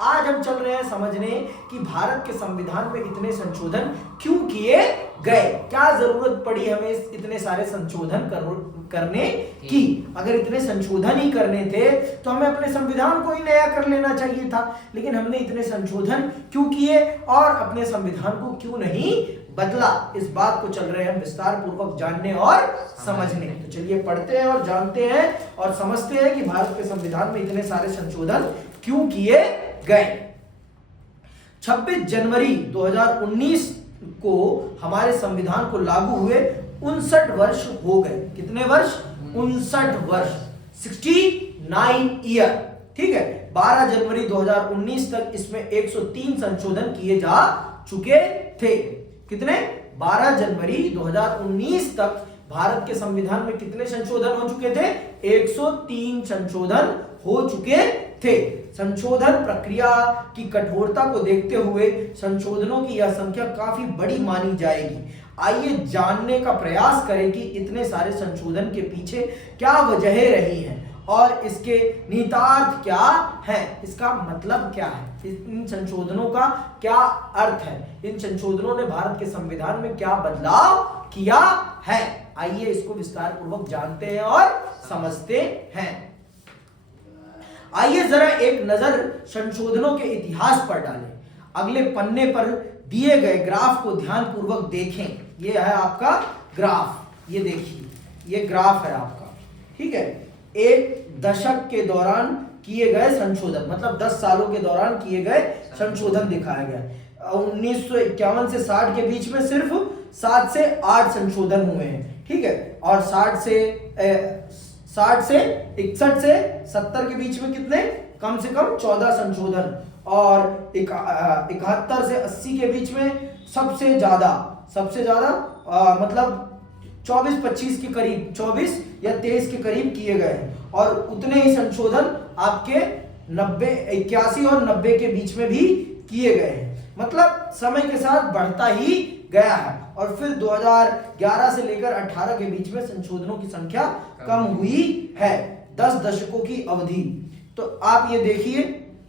आज हम चल रहे हैं समझने कि भारत के संविधान में इतने संशोधन क्यों किए गए, क्या जरूरत पड़ी हमें इतने सारे संशोधन करने की। अगर इतने संशोधन ही करने थे तो हमें अपने संविधान को ही नया कर लेना चाहिए था, लेकिन हमने इतने संशोधन क्यों किए और अपने संविधान को क्यों नहीं बदला, इस बात को चल रहे हैं विस्तार पूर्वक जानने और समझने। तो चलिए पढ़ते हैं और जानते हैं और समझते हैं कि भारत के संविधान में इतने सारे संशोधन क्यों किए गए। 26 जनवरी 2019 को हमारे संविधान को लागू हुए 59 वर्ष हो गए। कितने वर्ष? 59 वर्ष, 69 ईयर। ठीक है, 12 जनवरी 2019 तक इसमें 103 संशोधन किए जा चुके थे। कितने? 12 जनवरी 2019 तक भारत के संविधान में कितने संशोधन हो चुके थे? 103 संशोधन हो चुके थे। संशोधन प्रक्रिया की कठोरता को देखते हुए संशोधनों की यह संख्या काफी बड़ी मानी जाएगी। आइए जानने का प्रयास करें कि इतने सारे संशोधन के पीछे क्या वजहें रही हैं और इसके निहितार्थ क्या है, इसका मतलब क्या है, इन संशोधनों का क्या अर्थ है, इन संशोधनों ने भारत के संविधान में क्या बदलाव किया है। आइए इसको विस्तार पूर्वक जानते हैं और समझते हैं। आइए जरा एक नजर संशोधनों के इतिहास पर डालें। अगले पन्ने पर दिए गए ग्राफ को ध्यान पूर्वक देखें। यह है आपका ग्राफ, ये देखिए, ये ग्राफ है आपका। ठीक है, एक दशक के दौरान किए गए संशोधन, मतलब 10 सालों के दौरान किए गए संशोधन दिखाया गया। 1951 से 60 के बीच में सिर्फ 7 से 8 संशोधन हुए हैं। ठीक है, और 60 से 61 से 70 के बीच में कितने? कम से कम 14 संशोधन, और 71 से 80 के बीच में सबसे ज्यादा मतलब 24-25 के करीब, 24 या 23 के करीब किए गए हैं। और उतने ही संशोधन आपके 81 और 90 के बीच में भी किए गए हैं। मतलब समय के साथ बढ़ता ही गया है। और फिर 2011 से लेकर 18 के बीच में संशोधनों की संख्या कम हुई है। 10 दशकों की अवधि, तो आप ये देखिए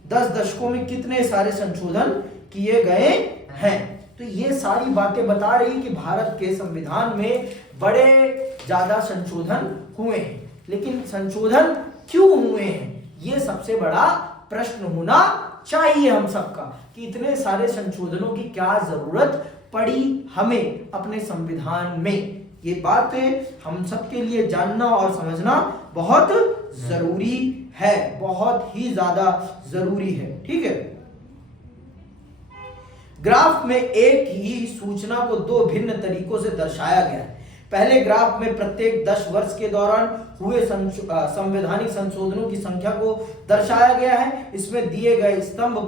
10 दशकों में कितने सारे संशोधन किए गए हैं। तो ये सारी बातें बता रही कि भारत के संविधान में बड़े ज्यादा संशोधन हुए हैं। लेकिन संशोधन क्यों हुए हैं, ये सबसे बड़ा प्रश्न होना चाहिए हम सबका, कि इतने सारे संशोधनों की क्या जरूरत पड़ी हमें अपने संविधान में। ये बातें हम सबके लिए जानना और समझना बहुत जरूरी है, बहुत ही ज्यादा जरूरी है। ठीक है, ग्राफ में एक ही सूचना को 2 भिन्न तरीकों से दर्शाया गया है। पहले ग्राफ में प्रत्येक 10 वर्ष के दौरान हुए संवैधानिक संशोधनों की संख्या को दर्शाया गया है। इसमें दिए गए स्तंभ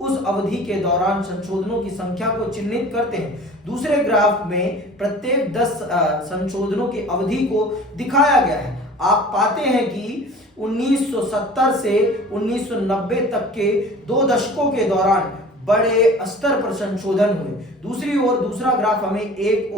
उस अवधि के दौरान संशोधनों की संख्या को चिन्हित करते हैं। दूसरे ग्राफ में प्रत्येक 10 संशोधनों की अवधि को दिखाया गया है। आप पाते हैं कि 1970 से 1990 तक के 2 दशकों के दौरान बड़े स्तर पर संशोधन हुए। दूसरी ओर दूसरा ग्राफ हमें एक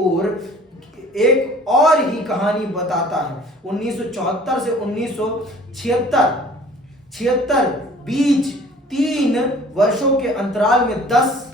और ही कहानी बताता है। 1974 से 1976 बीच 3 वर्षों के अंतराल में 10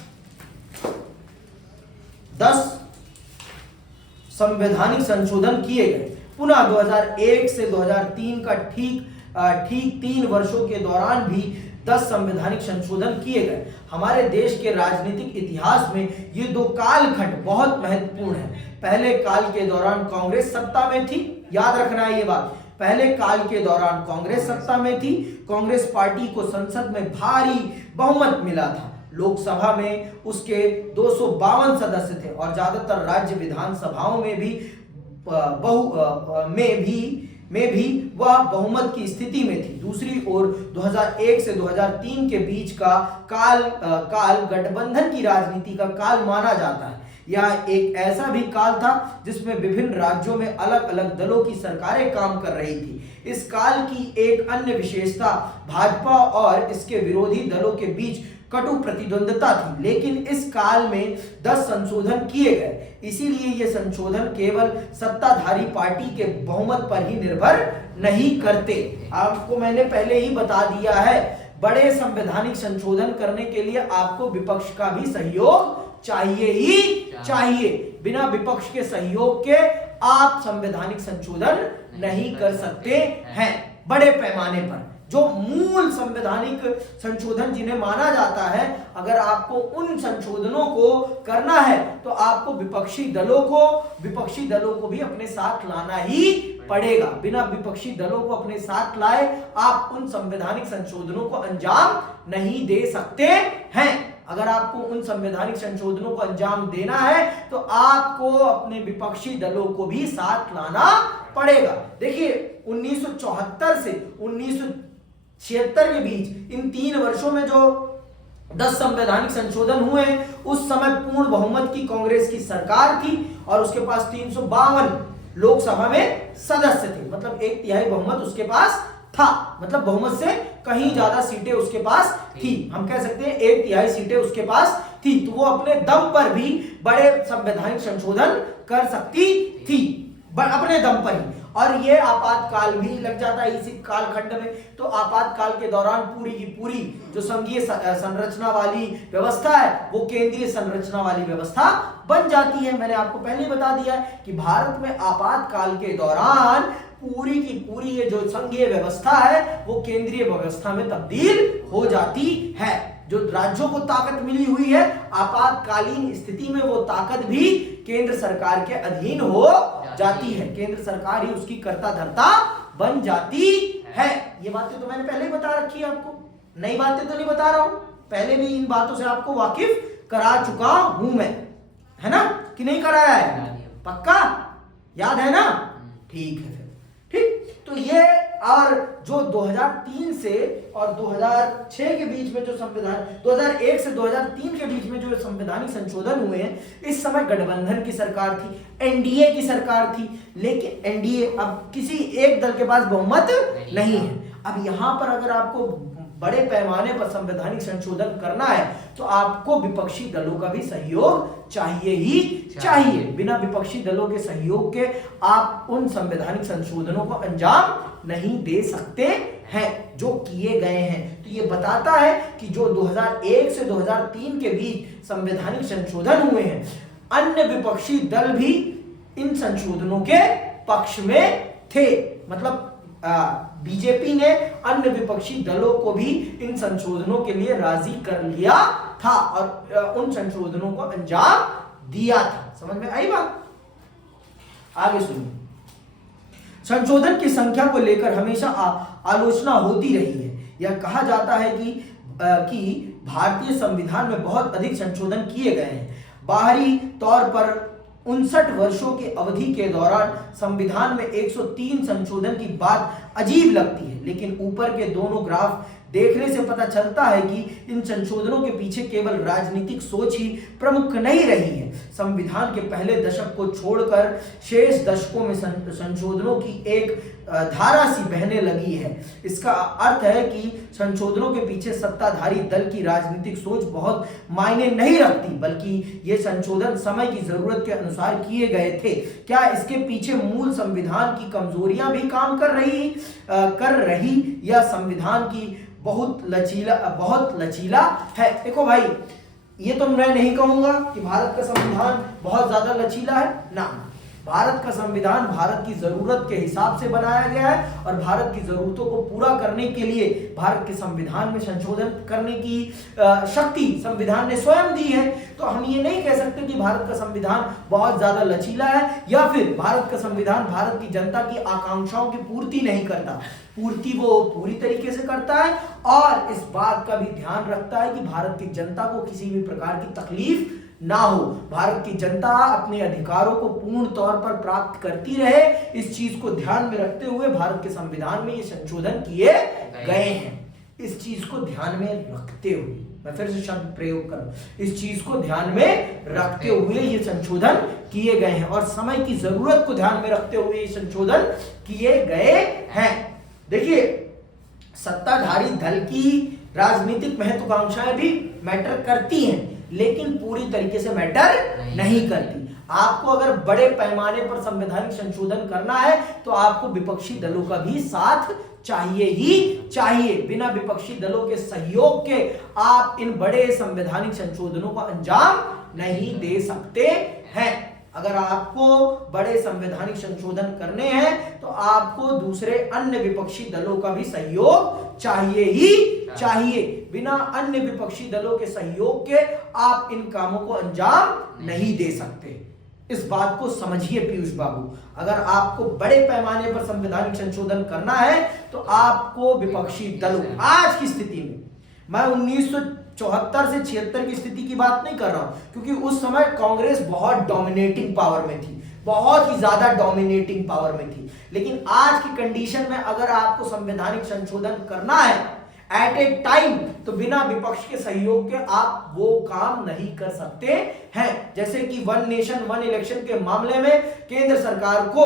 संवैधानिक संशोधन किए गए। पुनः 2001 से 2003 का ठीक 3 वर्षों के दौरान भी 10 संवैधानिक संशोधन किए गए। हमारे देश के राजनीतिक इतिहास में ये 2 कालखंड बहुत महत्वपूर्ण है। पहले काल के दौरान कांग्रेस सत्ता में थी, याद रखना है ये बात। पहले काल के दौरान कांग्रेस सत्ता में थी। कांग्रेस पार्टी को संसद में भारी बहुमत मिला था। लोकसभा में उसके 252 सदस्य थे और ज्यादातर राज्य विधानसभाओं में भी वह बहुमत की स्थिति में थी। दूसरी ओर 2001 से 2003 के बीच का काल गठबंधन की राजनीति का काल माना जाता है। यह एक ऐसा भी काल था जिसमें विभिन्न राज्यों में अलग अलग दलों की सरकारें काम कर रही थी। इस काल की एक अन्य विशेषता भाजपा और इसके विरोधी दलों के बीच कटु प्रतिद्वंदता थी। लेकिन इस काल में 10 संशोधन किए गए, इसीलिए ये संशोधन केवल सत्ताधारी पार्टी के बहुमत पर ही निर्भर नहीं करते। आपको मैंने पहले ही बता दिया है बड़े संवैधानिक संशोधन करने के लिए आपको विपक्ष का भी सहयोग चाहिए ही चाहिए। बिना विपक्ष के सहयोग के आप संवैधानिक संशोधन नहीं कर सकते हैं। बड़े पैमाने पर जो मूल संवैधानिक संशोधन जिन्हें माना जाता है, अगर आपको उन संशोधनों को करना है तो आपको विपक्षी दलों को भी अपने साथ लाना ही पड़ेगा। बिना विपक्षी दलों को अपने साथ लाए आप उन संवैधानिक संशोधनों को अंजाम नहीं दे सकते हैं। अगर आपको उन संवैधानिक संशोधनों को अंजाम देना है तो आपको अपने विपक्षी दलों को भी साथ लाना पड़ेगा। देखिए 1974 से 1976 के बीच इन 3 वर्षों में जो 10 संवैधानिक संशोधन हुए, उस समय पूर्ण बहुमत की कांग्रेस की सरकार थी और उसके पास 352 लोकसभा में सदस्य थे, मतलब 1/3 बहुमत उसके पास था, मतलब बहुमत से कहीं ज्यादा सीटें उसके पास थी। हम कह सकते हैं 1/3 सीटें उसके पास थी, तो वो अपने दम पर भी बड़े संवैधानिक संशोधन कर सकती थी, अपने दम पर ही। और ये आपातकाल भी लग जाता है इसी कालखंड में, तो आपातकाल के दौरान पूरी की पूरी जो संघीय संरचना वाली व्यवस्था है वो केंद्रीय संरचना वाली व्यवस्था बन जाती है। मैंने आपको पहले ही बता दिया कि भारत में आपातकाल के दौरान पूरी की पूरी ये जो संघीय व्यवस्था है वो केंद्रीय व्यवस्था में तब्दील हो जाती है। जो राज्यों को ताकत मिली हुई है आपातकालीन स्थिति में, वो ताकत भी केंद्र सरकार के अधीन हो जाती है। केंद्र सरकार ही उसकी कर्ता धर्ता बन जाती है। ये बातें तो मैंने पहले ही बता रखी है आपको, नई बातें तो नहीं बता रहा हूं, पहले भी इन बातों से आपको वाकिफ करा चुका हूं मैं, है ना कि नहीं कराया है? पक्का याद है ना? ठीक है फिर, ठीक। तो ये और जो 2003 से और 2006 के बीच में जो संविधान 2001 से 2003 के बीच में जो संवैधानिक संशोधन हुए हैं, इस समय गठबंधन की सरकार थी, एनडीए की सरकार थी, लेकिन एनडीए अब किसी एक दल के पास बहुमत नहीं है। अब यहां पर अगर आपको बड़े पैमाने पर संवैधानिक संशोधन करना है तो आपको विपक्षी दलों का भी सहयोग चाहिए ही चाहिए। बिना विपक्षी दलों के सहयोग के आप उन संवैधानिक संशोधनों को अंजाम नहीं दे सकते हैं जो किए गए हैं। तो ये बताता है कि जो 2001 से 2003 के बीच संवैधानिक संशोधन हुए हैं, अन्य विपक्षी दल भी इन संशोधनों के पक्ष में थे, मतलब बीजेपी ने अन्य विपक्षी दलों को भी इन संशोधनों के लिए राजी कर लिया था और उन संशोधनों को अंजाम दिया था। समझ में आई बात? आगे सुनिए। संशोधन की संख्या को लेकर हमेशा आलोचना होती रही है। यह कहा जाता है कि भारतीय संविधान में बहुत अधिक संशोधन किए गए हैं। बाहरी तौर पर 59 वर्षों की अवधि के दौरान संविधान में 103 संशोधन की बात अजीब लगती है, लेकिन ऊपर के दोनों ग्राफ देखने से पता चलता है कि इन संशोधनों के पीछे केवल राजनीतिक सोच ही प्रमुख नहीं रही है। संविधान के पहले दशक को छोड़कर शेष दशकों में संशोधनों की एक धारा सी बहने लगी है। इसका अर्थ है कि संशोधनों के पीछे सत्ताधारी दल की राजनीतिक सोच बहुत मायने नहीं रखती, बल्कि ये संशोधन समय की जरूरत के अनुसार किए गए थे। क्या इसके पीछे मूल संविधान की कमजोरियां भी काम कर रही या संविधान की बहुत लचीला है? देखो भाई, ये तो मैं नहीं कहूंगा कि भारत का संविधान बहुत ज्यादा लचीला है ना। भारत का संविधान भारत की जरूरत के हिसाब से बनाया गया है और भारत की जरूरतों को पूरा करने के लिए भारत के संविधान में संशोधन करने की शक्ति संविधान ने स्वयं दी है। तो हम ये नहीं कह सकते कि भारत का संविधान बहुत ज्यादा लचीला है या फिर भारत का संविधान भारत की जनता की आकांक्षाओं की पूर्ति नहीं करता। पूर्ति वो पूरी तरीके से करता है और इस बात का भी ध्यान रखता है कि भारत की जनता को किसी भी प्रकार की तकलीफ ना हो, भारत की जनता अपने अधिकारों को पूर्ण तौर पर प्राप्त करती रहे। इस चीज को ध्यान में रखते हुए भारत के संविधान में ये संशोधन किए गए हैं। इस चीज को ध्यान में रखते हुए, मैं फिर से शब्द प्रयोग करूं, इस चीज को ध्यान में रखते हुए ये संशोधन किए गए हैं और समय की जरूरत को ध्यान में रखते हुए ये संशोधन किए गए हैं। देखिए, सत्ताधारी दल की राजनीतिक महत्वाकांक्षाएं भी मैटर करती हैं, लेकिन पूरी तरीके से मैटर नहीं करती। आपको अगर बड़े पैमाने पर संवैधानिक संशोधन करना है तो आपको विपक्षी दलों का भी साथ चाहिए ही चाहिए। बिना विपक्षी दलों के सहयोग के आप इन बड़े संवैधानिक संशोधनों को अंजाम नहीं दे सकते हैं। अगर आपको बड़े संवैधानिक संशोधन करने हैं तो आपको दूसरे अन्य विपक्षी दलों का भी सहयोग चाहिए ही चाहिए। बिना अन्य विपक्षी दलों के सहयोग के आप इन कामों को अंजाम नहीं दे सकते। इस बात को समझिए पीयूष बाबू, अगर आपको बड़े पैमाने पर संवैधानिक संशोधन करना है तो आपको विपक्षी दलों, आज की स्थिति में, मैं 1974 से 76 की स्थिति की बात नहीं कर रहा हूं, क्योंकि उस समय कांग्रेस बहुत डोमिनेटिंग पावर में थी, बहुत ही ज्यादा डोमिनेटिंग पावर में थी। लेकिन आज की कंडीशन में अगर आपको संवैधानिक संशोधन करना है एट ए टाइम, तो बिना विपक्ष के सहयोग के आप वो काम नहीं कर सकते हैं। जैसे कि वन नेशन वन इलेक्शन के मामले में केंद्र सरकार को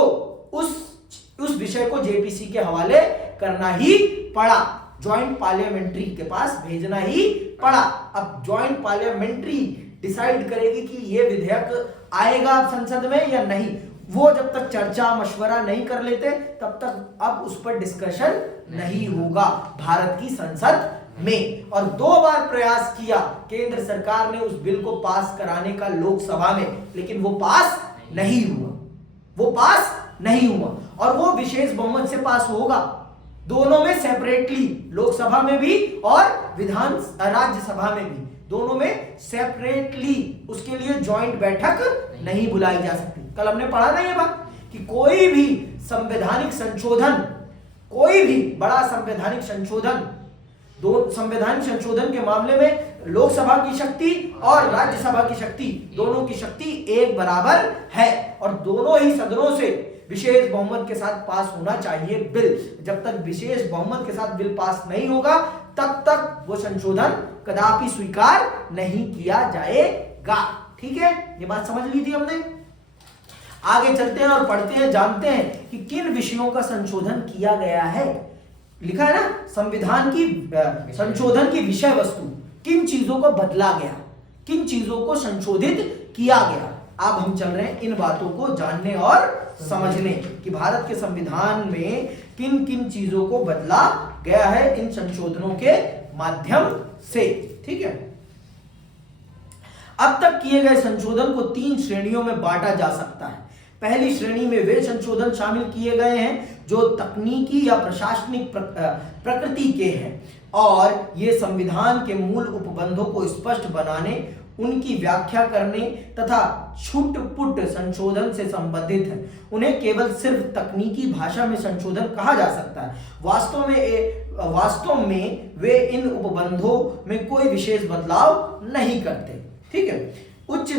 उस विषय को जेपीसी के हवाले करना ही पड़ा, ज्वाइंट पार्लियामेंट्री के पास भेजना ही पड़ा। अब ज्वाइंट पार्लियामेंट्री डिसाइड करेगी कि ये विधेयक आएगा संसद में या नहीं। वो जब तक चर्चा मशवरा नहीं कर लेते तब तक अब उस पर डिस्कशन नहीं होगा भारत की संसद में। और 2 बार प्रयास किया केंद्र सरकार ने उस बिल को पास कराने का लोकसभा में, लेकिन वो पास नहीं हुआ, वो पास नहीं हुआ। और वो विशेष बहुमत से पास होगा, दोनों में सेपरेटली, लोकसभा में भी और राज्यसभा में भी, दोनों में सेपरेटली। उसके लिए ज्वाइंट बैठक नहीं बुलाई जा सकती। कल हमने पढ़ा ना ये बात कि कोई भी संवैधानिक संशोधन, कोई भी बड़ा संवैधानिक संशोधन, दो संवैधानिक संशोधन के मामले में लोकसभा की शक्ति और राज्यसभा की शक्ति, दोनों की शक्ति एक बराबर है और दोनों ही सदनों से विशेष बहुमत के साथ पास होना चाहिए बिल। जब तक विशेष बहुमत के साथ बिल पास नहीं होगा तब तक वो संशोधन कदापि स्वीकार नहीं किया जाएगा। ठीक है, ये बात समझ ली थी हमने। आगे चलते हैं और पढ़ते हैं, जानते हैं कि किन विषयों का संशोधन किया गया है। लिखा है ना, संविधान की संशोधन की विषय वस्तु, किन चीजों को बदला गया, किन चीजों को संशोधित किया गया। अब हम चल रहे हैं इन बातों को जानने और समझने कि भारत के संविधान में किन किन चीजों को बदला गया है इन संशोधनों के माध्यम से। ठीक है, अब तक किए गए संशोधन को 3 श्रेणियों में बांटा जा सकता है। पहली श्रेणी में वे संशोधन शामिल किए गए हैं जो तकनीकी या प्रशासनिक प्रकृति के हैं और ये संविधान के मूल उपबंधों को स्पष्ट बनाने, उनकी व्याख्या करने तथा छुट-पुट संशोधन से संबंधित है। उन्हें केवल सिर्फ तकनीकी भाषा में संशोधन कहा जा सकता है। वास्तव में वे इन उपबंधों में कोई विशेष बदलाव नहीं करते। ठीक है, उच्च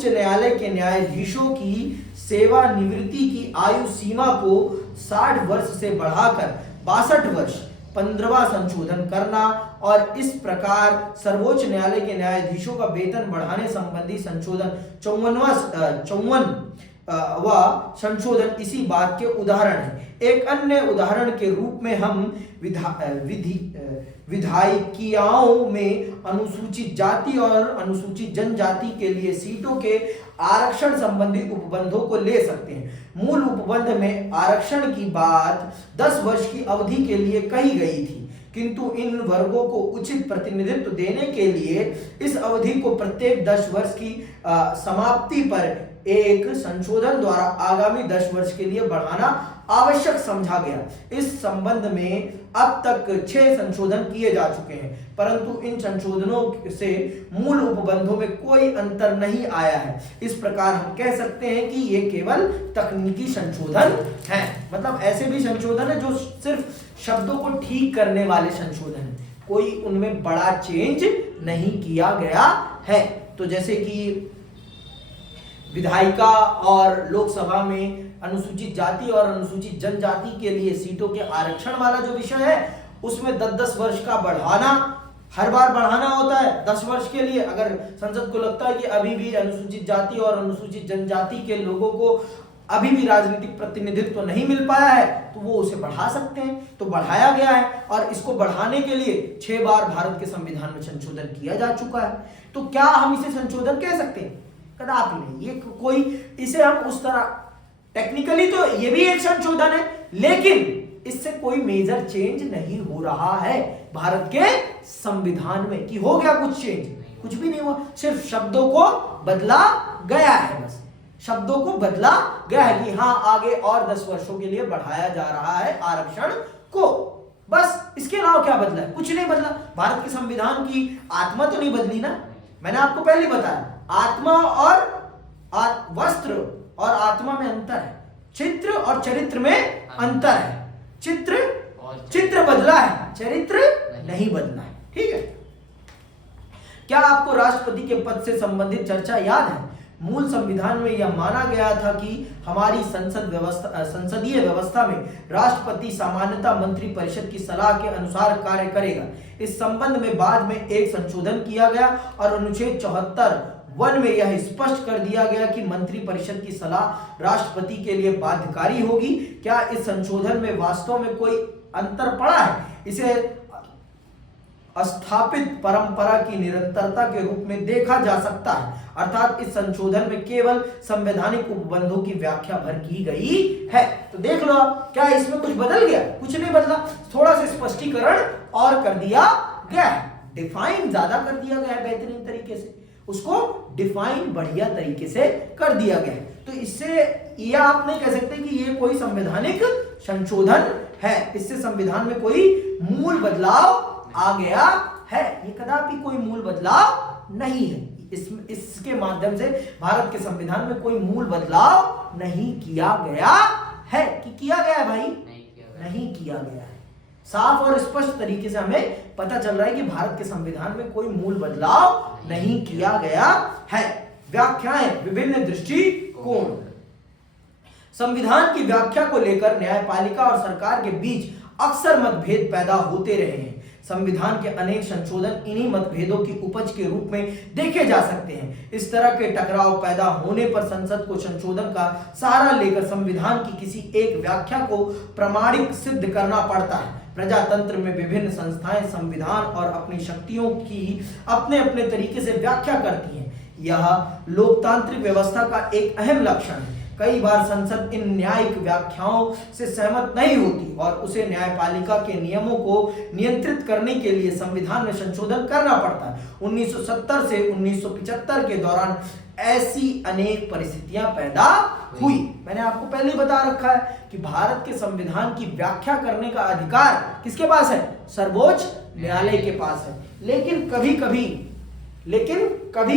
न्यायालय के न्यायाधीशों की सेवानिवृत्ति की आयु सीमा को 60 वर्ष से बढ़ाकर 62 वर्ष 15वां संशोधन करना और इस प्रकार सर्वोच्च न्यायालय के न्यायाधीशों का वेतन बढ़ाने संबंधी संशोधन 54वां संशोधन इसी बात के उदाहरण है। एक अन्य उदाहरण के रूप में हम विधायिकाओं में अनुसूचित जाति और अनुसूचित जनजाति के लिए सीटों के आरक्षण संबंधी उपबंधों को ले सकते हैं। मूल उपबंध में आरक्षण की बात 10 वर्ष की अवधि के लिए कही गई थी, किंतु इन वर्गों को उचित प्रतिनिधित्व देने के लिए इस अवधि को प्रत्येक 10 वर्ष की समाप्ति पर एक संशोधन द्वारा आगामी 10 वर्ष के लिए बढ़ाना आवश्यक समझा गया। इस संबंध में अब तक 6 संशोधन किए जा चुके हैं, परंतु इन संशोधनों से मूल उपबंधों में कोई अंतर नहीं आया है। इस प्रकार हम कह सकते हैं कि ये केवल तकनीकी संशोधन हैं। मतलब ऐसे भी संशोधन है जो सिर्फ शब्दों को ठीक करने वाले संशोधन हैं, कोई उनमें बड़ा चेंज नहीं किया गया है। तो जैसे कि विधायिका और लोकसभा में अनुसूचित जाति और अनुसूचित जनजाति के लिए सीटों के आरक्षण वाला जो विषय है उसमें 10-10 वर्ष का बढ़ाना, हर बार बढ़ाना होता है 10 वर्ष के लिए। अगर संसद को लगता है कि अभी भी अनुसूचित जाति और अनुसूचित जनजाति के लोगों को अभी भी राजनीतिक प्रतिनिधित्व नहीं मिल पाया है तो वो उसे बढ़ा सकते हैं, तो बढ़ाया गया है। और इसको बढ़ाने के लिए 6 बार भारत के संविधान में संशोधन किया जा चुका है। तो क्या हम इसे संशोधन कह सकते हैं? कदापि नहीं। ये कोई इसे हम उस तरह टेक्निकली तो ये भी एक संशोधन है, लेकिन इससे कोई मेजर चेंज नहीं हो रहा है भारत के संविधान में कि हो गया कुछ चेंज, कुछ भी नहीं हुआ, सिर्फ शब्दों को बदला गया है, बस शब्दों को बदला गया है कि हाँ आगे और 10 वर्षों के लिए बढ़ाया जा रहा है आरक्षण को, बस इसके अलावा क्या बदला है? कुछ नहीं बदला। भारत के संविधान की आत्मा तो नहीं बदली ना, मैंने आपको पहले बताया आत्मा और वस्त्र और आत्मा में अंतर है, चित्र और चरित्र में अंतर है, चित्र बदला है, चरित्र नहीं बदला है, ठीक है। क्या आपको राष्ट्रपति के पद से संबंधित चर्चा याद है? मूल संविधान में यह माना गया था कि हमारी संसदीय व्यवस्था में राष्ट्रपति सामान्यतः मंत्री परिषद की सलाह के अनुसार कार्य करेगा। इस संबंध में बाद में एक संशोधन किया गया और अनुच्छेद 74(1) में यह स्पष्ट कर दिया गया कि मंत्री परिषद की सलाह राष्ट्रपति के लिए बाध्यकारी होगी। क्या इस संशोधन में वास्तव में कोई अंतर पड़ा है? इसे स्थापित परंपरा की निरंतरता के रूप में देखा जा सकता है, अर्थात इस संशोधन में केवल संवैधानिक उपबंधों की व्याख्या भर की गई है। तो देख लो आप, क्या इसमें कुछ बदल गया? कुछ नहीं बदला, थोड़ा सा स्पष्टीकरण और कर दिया गया है, डिफाइन ज्यादा कर दिया गया है, बेहतरीन तरीके से उसको डिफाइन बढ़िया तरीके से कर दिया गया है। तो इससे यह आप नहीं कह सकते कि ये कोई संवैधानिक संशोधन है, इससे संविधान में कोई मूल बदलाव आ गया है, ये कदापि कोई मूल बदलाव नहीं है। इसके माध्यम से भारत के संविधान में कोई मूल बदलाव नहीं किया गया है कि किया गया है भाई? नहीं किया गया है। साफ और स्पष्ट तरीके से हमें पता चल रहा है कि भारत के संविधान में कोई मूल बदलाव नहीं किया गया है। व्याख्याएं, विभिन्न दृष्टिकोण। संविधान की व्याख्या को लेकर न्यायपालिका और सरकार के बीच अक्सर मतभेद पैदा होते रहे हैं। संविधान के अनेक संशोधन इन्हीं मतभेदों की उपज के रूप में देखे जा सकते हैं। इस तरह के टकराव पैदा होने पर संसद को संशोधन का सहारा लेकर संविधान की किसी एक व्याख्या को प्रामाणिक सिद्ध करना पड़ता है। प्रजातंत्र में विभिन्न संस्थाएं संविधान और अपनी शक्तियों की अपने अपने तरीके से व्याख्या करती हैं। यह लोकतांत्रिक व्यवस्था का एक अहम लक्षण है। कई बार संसद इन न्यायिक व्याख्याओं से सहमत नहीं होती और उसे न्यायपालिका के नियमों को नियंत्रित करने के लिए संविधान में संशोधन करना पड़ता है। 1970 से 1975 के दौरान ऐसी अनेक परिस्थितियां पैदा हुई। मैंने आपको पहले ही बता रखा है कि भारत के संविधान की व्याख्या करने का अधिकार किसके पास है? सर्वोच्च न्यायालय के पास है। लेकिन कभी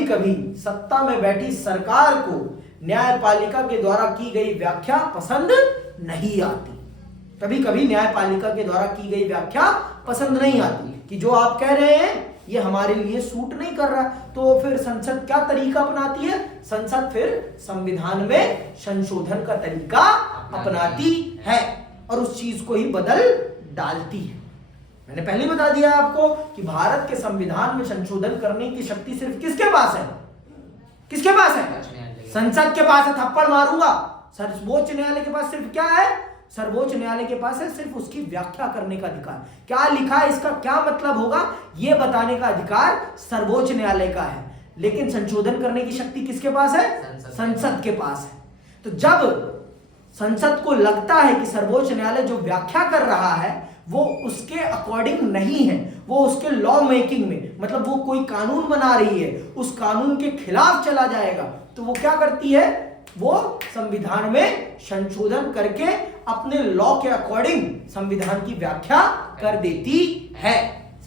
कभी सत्ता में बैठी सरकार को न्यायपालिका के द्वारा की गई व्याख्या पसंद नहीं आती। कभी कभी न्यायपालिका के द्वारा की गई व्याख्या पसंद नहीं आती कि जो आप कह रहे हैं ये हमारे लिए सूट नहीं कर रहा, तो फिर संसद क्या तरीका अपनाती है? संसद फिर संविधान में संशोधन का तरीका अपनाती है और उस चीज को ही बदल डालती है। मैंने पहले बता दिया आपको कि भारत के संविधान में संशोधन करने की शक्ति सिर्फ किसके पास है? किसके पास है? संसद के पास है। थप्पड़ मारूंगा। सर्वोच्च न्यायालय के पास सिर्फ क्या है? सर्वोच्च न्यायालय के पास है सिर्फ उसकी व्याख्या करने का अधिकार। क्या लिखा है, इसका क्या मतलब होगा, यह बताने का अधिकार सर्वोच्च न्यायालय का है। लेकिन संशोधन करने की शक्ति किसके पास है? संसद के पास है। तो जब संसद को लगता है कि सर्वोच्च न्यायालय जो व्याख्या कर रहा है वो उसके अकॉर्डिंग नहीं है, वो उसके लॉ मेकिंग में, मतलब वो कोई कानून बना रही है, उस कानून के खिलाफ चला जाएगा, तो वो क्या करती है? वो संविधान में संशोधन करके अपने लॉ के अकॉर्डिंग संविधान की व्याख्या कर देती है।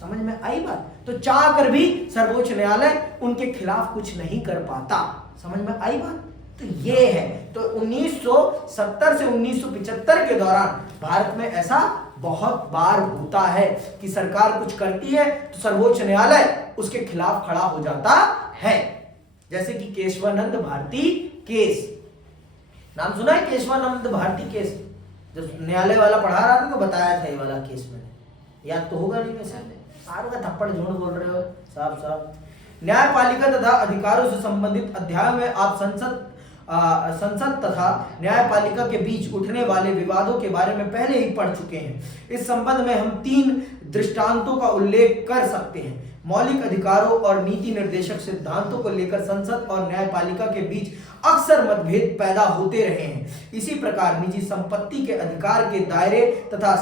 समझ में आई बात? तो चाह कर भी सर्वोच्च न्यायालय उनके खिलाफ कुछ नहीं कर पाता। समझ में आई बात? तो ये है। तो 1970 से 1975 के दौरान भारत में ऐसा बहुत बार होता है कि सरकार कुछ करती है तो सर्वोच्च न्यायालय उसके खिलाफ खड़ा हो जाता है। जैसे कि केशवानंद भारती केस, नाम सुना है? केशवानंद भारती केस, जब न्यायालय वाला पढ़ा रहा था तो बताया था ये वाला केस मैंने, याद तो होगा नहीं? वैसे सारों का थप्पड़ झूठ बोल रहे हो साहब साहब। न्यायपालिका तथा अधिकारों से संबंधित अध्याय में आप संसद तथा न्यायपालिका के बीच उठने वाले विवादों के बारे में पहले ही पढ़ चुके हैं। इस संबंध में हम 3 दृष्टांतों का उल्लेख कर सकते हैं। मौलिक अधिकारों और नीति निर्देशक सिद्धांतों को लेकर संसद और न्यायपालिका के बीच अक्सर मतभेद पैदा होते रहे हैं। इसी प्रकार निजी संपत्ति के अधिकार के दायरे तथा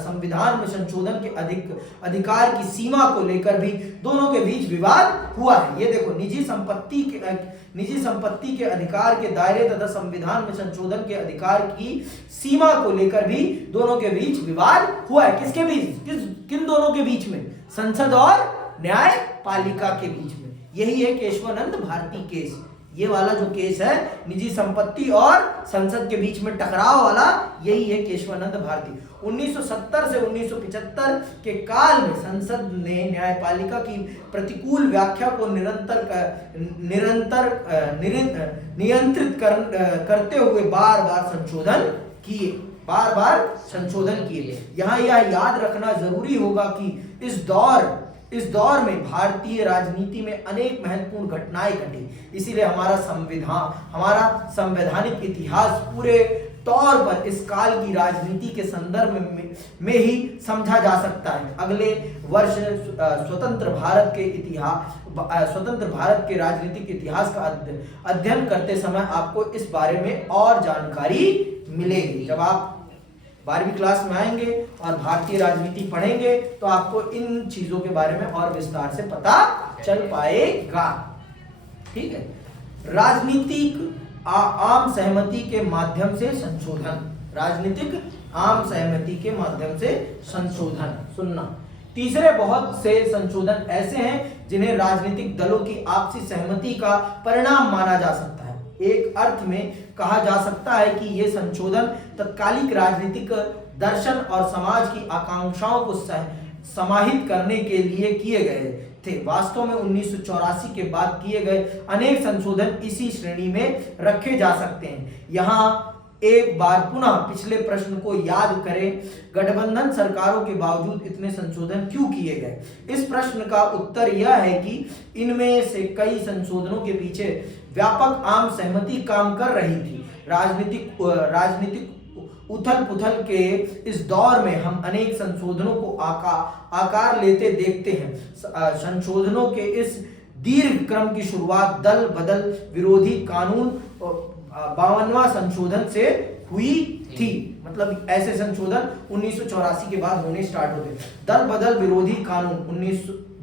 संविधान में संशोधन के अधिकार की सीमा को लेकर भी दोनों के बीच विवाद हुआ है। ये देखो, निजी संपत्ति के अधिकार के दायरे तथा संविधान में संशोधन के अधिकार की सीमा को लेकर भी दोनों के बीच विवाद हुआ है। किसके बीच? किन दोनों के बीच में? संसद और न्यायपालिका के बीच में। यही है केशवानंद भारती केस। ये वाला जो केस है निजी संपत्ति और संसद के बीच में टकराव वाला, यही है केशवानंद भारती। 1970 से 1975 के काल में संसद ने न्यायपालिका की प्रतिकूल व्याख्या को नियंत्रित करते हुए बार बार संशोधन किए। यहाँ यह याद रखना जरूरी होगा कि इस दौर में भारतीय राजनीति में अनेक महत्वपूर्ण घटनाएं घटी। इसीलिए हमारा संवैधानिक इतिहास पूरे तौर पर इस काल की राजनीति के संदर्भ में ही समझा जा सकता है। अगले वर्ष स्वतंत्र भारत के राजनीतिक इतिहास का अध्ययन करते समय आपको इस बारे में और जानकारी मिलेगी। जब आप 12वीं क्लास में आएंगे और भारतीय राजनीति पढ़ेंगे तो आपको इन चीजों के बारे में और विस्तार से पता चल पाएगा। ठीक है। राजनीतिक आम सहमति के माध्यम से संशोधन। राजनीतिक आम सहमति के माध्यम से संशोधन। सुनना, तीसरे बहुत से संशोधन ऐसे हैं जिन्हें राजनीतिक दलों की आपसी सहमति का परिणाम माना जा सकता है। एक अर्थ में कहा जा सकता है कि ये संशोधन तत्कालिक राजनीतिक दर्शन और समाज की आकांक्षाओं को समाहित करने के लिए किए गए थे। वास्तव में 1984 के बाद किए गए अनेक संशोधन इसी श्रेणी में रखे जा सकते हैं। यहाँ एक बार पुनः पिछले प्रश्न को याद करें, गठबंधन सरकारों के बावजूद इतने संशोधन क्यों किए गए? इस प्रश्न का उत्तर यह है कि इनमें से कई संशोधनों के पीछे व्यापक आम सहमति काम कर रही थी। राजनीतिक उथल पुथल के इस दौर में हम अनेक संशोधनों को आकार लेते देखते हैं। संशोधनों के इस दीर्घ क्रम की शुरुआत दल बदल विरोधी कानून 52वां संशोधन से हुई थी। मतलब ऐसे संशोधन 1984 के बाद होने स्टार्ट होते। दल बदल विरोधी कानून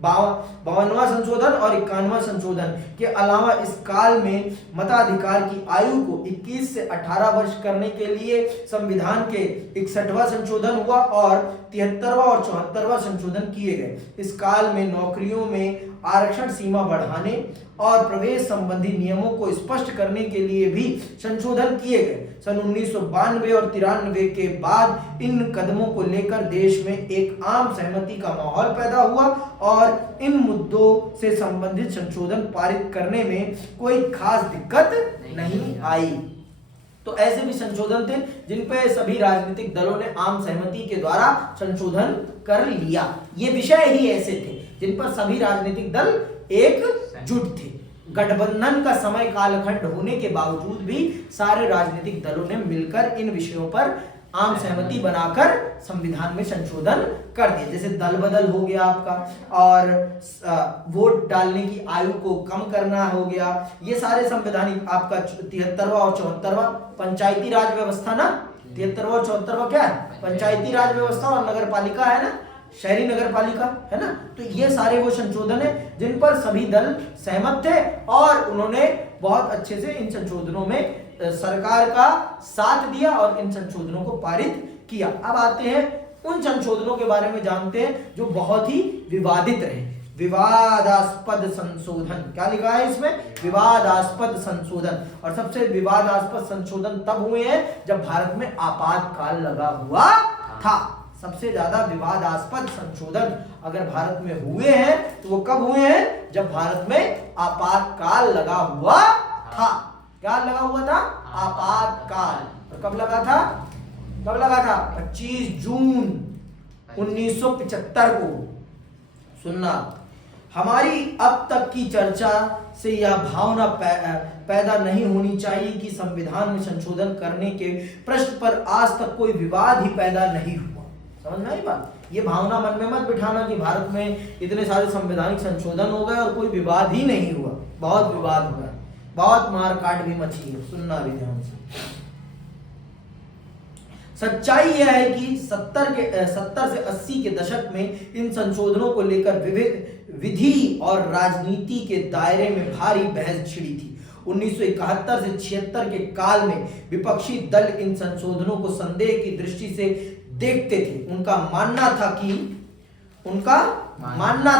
52वां संशोधन और 51वां संशोधन के अलावा इस काल में मताधिकार की आयु को 21 से 18 वर्ष करने के लिए संविधान के 61वां संशोधन हुआ और 73वां और 74वां संशोधन किए गए। इस काल में नौकरियों में आरक्षण सीमा बढ़ाने और प्रवेश संबंधी नियमों को स्पष्ट करने के लिए भी संशोधन किए गए। सन 1992 और 93 के बाद इन कदमों को लेकर देश में एक आम सहमति का माहौल पैदा हुआ और इन मुद्दों से संबंधित संशोधन पारित करने में कोई खास दिक्कत नहीं आई। तो ऐसे भी संशोधन थे जिन पे सभी राजनीतिक दलों ने आम सहमति के द्वारा संशोधन कर लिया। ये विषय ही ऐसे थे जिन पर सभी राजनीतिक दल एकजुट थे। गठबंधन का समय कालखंड होने के बावजूद भी सारे राजनीतिक दलों ने मिलकर इन विषयों पर आम सहमति बनाकर संविधान में संशोधन कर दिए। जैसे दल बदल हो गया आपका, और वोट डालने की आयु को कम करना हो गया। ये सारे संवैधानिक आपका 73वां और 74वां पंचायती राज व्यवस्था ना, 73वां और 74वां क्या है? पंचायती राज व्यवस्था और नगर पालिका है ना, शहरी नगर पालिका है ना। तो ये सारे वो संशोधन है जिन पर सभी दल सहमत थे और उन्होंने बहुत अच्छे से इन संशोधनों में सरकार का साथ दिया और इन संशोधनों को पारित किया। अब आते हैं उन संशोधनों के बारे में जानते हैं जो बहुत ही विवादित रहे। विवादास्पद संशोधन, क्या लिखा है इसमें? विवादास्पद संशोधन। और सबसे विवादास्पद संशोधन तब हुए हैं जब भारत में आपातकाल लगा हुआ था। सबसे ज्यादा विवादास्पद संशोधन अगर भारत में हुए हैं तो वो कब हुए हैं? जब भारत में आपातकाल लगा हुआ था। क्या लगा हुआ था? आपातकाल। और कब लगा था? 25 जून 1975 को। सुनना, हमारी अब तक की चर्चा से यह भावना पैदा नहीं होनी चाहिए कि संविधान में संशोधन करने के प्रश्न पर आज तक कोई विवाद ही पैदा नहीं हुआ। समझ में आई बात? ये भावना मन में मत बिठाना कि भारत में इतने सारे संवैधानिक संशोधन हो गए और कोई विवाद ही नहीं हुआ। बहुत विवाद हुआ। बहुत मार काट भी मची है, सुनना भी ध्यान से। सच्चाई यह है कि 70 से 80 के दशक में इन संशोधनों को लेकर विविध विधि और राजनीति के दायरे में भारी बहस छिड़ी थी। 1971 से 76 के काल में विपक्षी दल इन संशोधनों को संदेह की दृष्टि से देखते थे। उनका मानना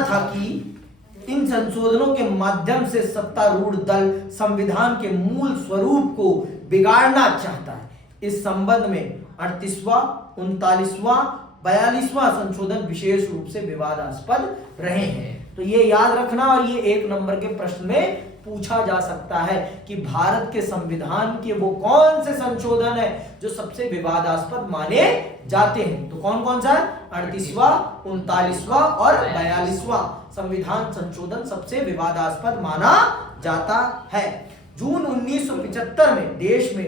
था कि इन संशोधनों के माध्यम से सत्तारूढ़ दल संविधान के मूल स्वरूप को बिगाड़ना चाहता है। इस संबंध में 38वां, 39वां, 42वां संशोधन विशेष रूप से विवादास्पद रहे हैं। तो ये याद रखना, और ये 1 नंबर के प्रश्न में पूछा जा सकता है कि भारत के संविधान के वो कौन से संशोधन है जो सबसे विवादास्पद माने जाते हैं। तो कौन कौन सा है? 38वां, 39वां और 42वां संविधान संशोधन सबसे विवादास्पद माना जाता है। जून 1975 में देश में,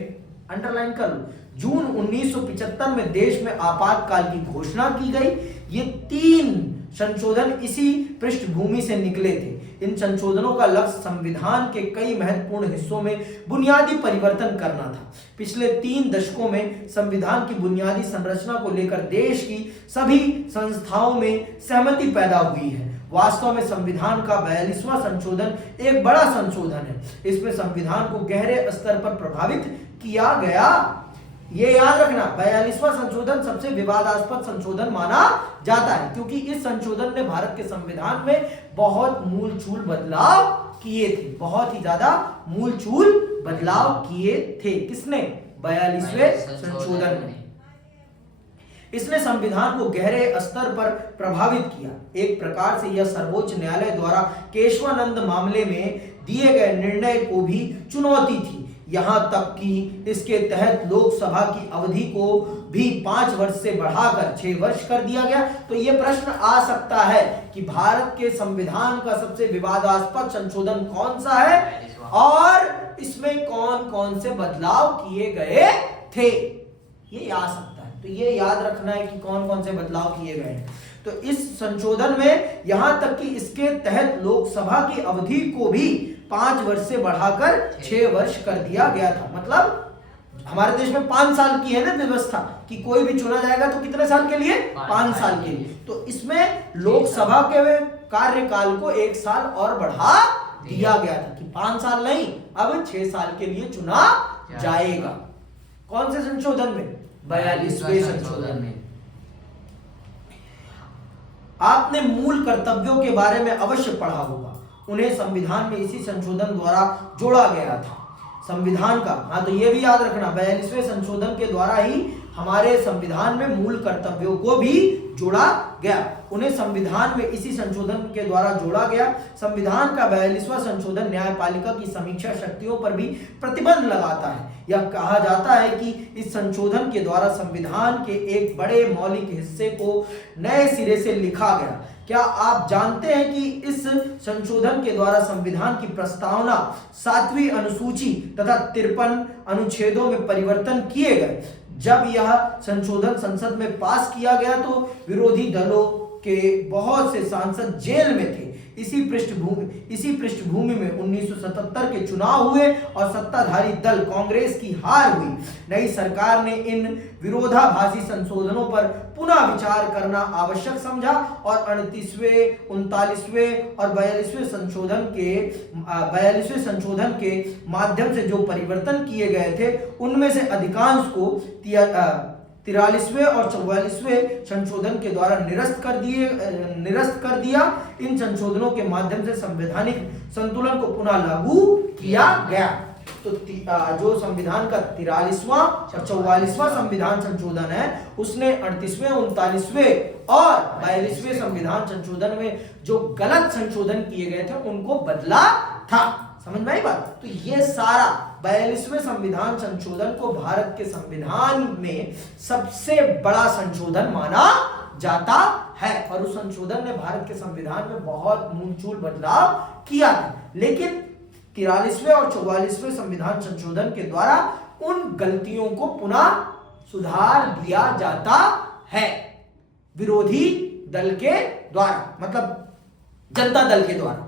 अंडरलाइन कर लो, जून 1975 में देश में आपातकाल की घोषणा की गई। ये 3 संशोधन इसी पृष्ठभूमि से निकले थे। इन संशोधनों का लक्ष्य संविधान के कई महत्वपूर्ण हिस्सों में बुनियादी परिवर्तन करना था। पिछले 3 दशकों में संविधान की बुनियादी संरचना को लेकर देश की सभी संस्थाओं में सहमति पैदा हुई है। वास्तव में संविधान का 42वां संशोधन एक बड़ा संशोधन है। इसमें संविधान को गहरे स्तर पर प्रभावित किया गया। ये याद रखना, 42वां संशोधन सबसे विवादास्पद संशोधन माना जाता है क्योंकि इस संशोधन ने भारत के संविधान में बहुत मूलचूल बदलाव किए थे। बहुत ही ज्यादा मूलचूल बदलाव किए थे। किसने? 42वें संशोधन ने। इसने संविधान को गहरे स्तर पर प्रभावित किया। एक प्रकार से यह सर्वोच्च न्यायालय द्वारा केशवानंद मामले में दिए गए निर्णय को भी चुनौती थी। यहां तक कि इसके तहत लोकसभा की अवधि को भी 5 वर्ष से बढ़ाकर 6 वर्ष कर दिया गया। तो यह प्रश्न आ सकता है कि भारत के संविधान का सबसे विवादास्पद संशोधन कौन सा है और इसमें कौन कौन से बदलाव किए गए थे। ये आ सकता है, तो ये याद रखना है कि कौन कौन से बदलाव किए गए हैं। तो इस संशोधन में यहां तक कि इसके तहत लोकसभा की अवधि को भी 5 वर्ष से बढ़ाकर 6 वर्ष कर दिया गया था। मतलब हमारे देश में 5 साल की है ना व्यवस्था कि कोई भी चुना जाएगा तो कितने साल के लिए? 5 साल के लिए। तो इसमें लोकसभा के कार्यकाल को 1 साल और बढ़ा दिया गया था कि 5 साल नहीं, अब 6 साल के लिए चुना जाएगा। कौन से संशोधन में? 42वें संशोधन में। आपने मूल कर्तव्यों के बारे में अवश्य पढ़ा होगा। उन्हें संविधान में इसी संशोधन द्वारा जोड़ा गया था। संविधान का, हाँ तो ये भी याद रखना, 42वें संशोधन के द्वारा ही हमारे संविधान में मूल कर्तव्यों को भी जोड़ा गया। उन्हें संविधान में इसी संशोधन के द्वारा जोड़ा गया। संविधान का 42वां संशोधन न्यायपालिका की समीक्षा शक्तियों पर भी प्रतिबंध लगाता है। यह कहा जाता है कि इस संशोधन के द्वारा संविधान के एक बड़े मौलिक हिस्से को नए सिरे से लिखा गया। क्या आप जानते हैं कि इस संशोधन के द्वारा संविधान की प्रस्तावना 7वीं अनुसूची तथा 53 अनुच्छेदों में परिवर्तन किए गए। जब यह संशोधन संसद में पास किया गया तो विरोधी दलों के बहुत से सांसद जेल में थे। इसी पृष्ठभूमि में 1977 के चुनाव हुए और सत्ताधारी दल कांग्रेस की हार हुई। नई सरकार ने इन विरोधाभासी संशोधनों पर पुनः विचार करना आवश्यक समझा और 38वें, 39वें और 42वें संशोधन के माध्यम से जो परिवर्तन किए गए थे उनमें से अधिकांश को 43वें और 44वें संशोधन के द्वारा निरस्त कर दिया। इन संशोधनों के माध्यम से संवैधानिक संतुलन को पुनः लागू किया गया। तो जो संविधान का 43वां और 44वां संविधान संशोधन है उसने 38वें, 39वें और 42वें संविधान संशोधन में जो गलत संशोधन किए गए थे उनको बदला था। समझ में आई बात? तो ये सारा 42वें संविधान संशोधन को भारत के संविधान में सबसे बड़ा संशोधन माना जाता है और उस संशोधन ने भारत के संविधान में बहुत मूलचूल बदलाव किया था। लेकिन 43वें और 44वें संविधान संशोधन के द्वारा उन गलतियों को पुनः सुधार दिया जाता है विरोधी दल के द्वारा, मतलब जनता दल के द्वारा,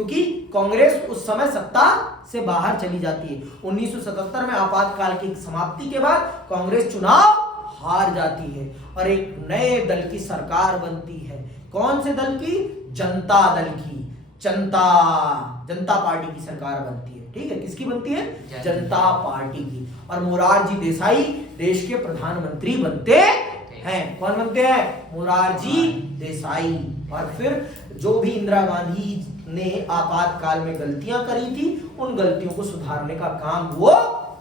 क्योंकि कांग्रेस उस समय सत्ता से बाहर चली जाती है। 1977 में आपातकाल की समाप्ति के बाद कांग्रेस चुनाव हार जाती है और एक नए दल की सरकार बनती है। कौन से दल की? जनता दल की, जनता पार्टी की सरकार बनती है। ठीक है, किसकी बनती है? जनता पार्टी की। और मोरारजी देसाई देश के प्रधानमंत्री बनते हैं। कौन बनते हैं? मोरारजी देसाई। और फिर जो भी इंदिरा गांधी ने आपातकाल में गलतियां करी थी, उन गलतियों को सुधारने का काम वो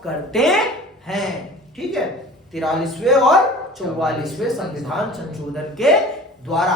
करते हैं। ठीक है, 43वें और 44वें संविधान संशोधन के द्वारा।